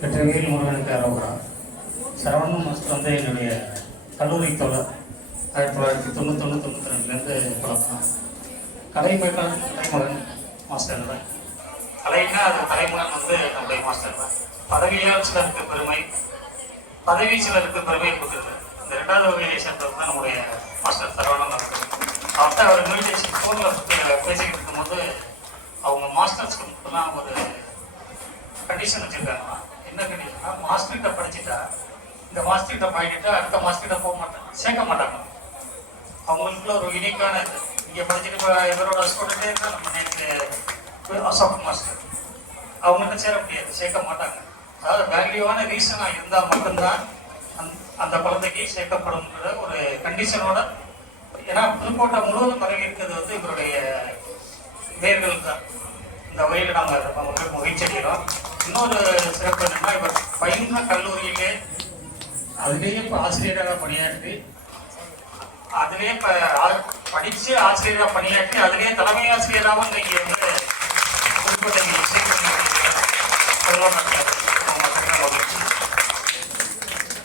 வெற்றிவேல் முருகனுக்கு அரோகரா. சரவணன் மாஸ்டர் வந்து என்னுடைய கல்லூரி தோழர். 1991-92 பழக்கம். கலைமகன் மாஸ்டர் தான். கலைன்னா அது கலைமகன் வந்து நம்முடைய மாஸ்டர் தான். பதவியால் சிலருக்கு பெருமை, பதவி சிலருக்கு பெருமை கொடுக்குறது. இந்த 2வது வகையை சேர்ந்தது தான் நம்முடைய மாஸ்டர் சரவணன் அவர்கள். அவர்கிட்ட அவர் மீடியேஷன் ஃபோனில் பேசிக்கிட்டு இருக்கும்போது அவங்க மாஸ்டர்ஸ்க்குலாம் ஒரு கண்டிஷன் வச்சுருக்காங்களா. என்ன கண்டிஷன்னா, மாஸ்டர்கிட்ட படிச்சுட்டா இந்த மாஸ்டர்கிட்ட பாடிட்டு அடுத்த மாஸ்டர்கிட்ட போக மாட்டாங்க, சேர்க்க மாட்டாங்க. அவங்களுக்குள்ள ஒரு யூனிக்கான இது. இங்கே படிச்சுட்டு இப்போ இவரோட ஸ்டூடெண்ட்டே இருந்தால் நம்ம நேற்று அசோக் மாஸ்டர் அவங்கள்ட்ட சேர முடியாது, சேர்க்க மாட்டாங்க. அதாவது வேல்யூவான ரீசனாக இருந்தால் மட்டும்தான் அந்த குழந்தைக்கு சேர்க்கப்படும்ன்ற ஒரு கண்டிஷனோட. ஏன்னா புதுக்கோட்டை முழுவதும் பரவி இருக்கிறது வந்து இவருடைய வேர்கள் தான். இந்த வகையில் நாங்கள் மகிழ்ச்சி அடைகிறோம். இன்னொரு சிறப்பு என்னன்னா, இவர் பயின்ற கல்லூரியிலே அதுலேயே இப்போ ஆசிரியராக பணியாற்றி, அதுலேயே இப்போ படித்து ஆசிரியராக பணியாற்றி, அதுலேயே தலைமை ஆசிரியராகவும் இன்றைக்கி வந்து புதுக்கோட்டை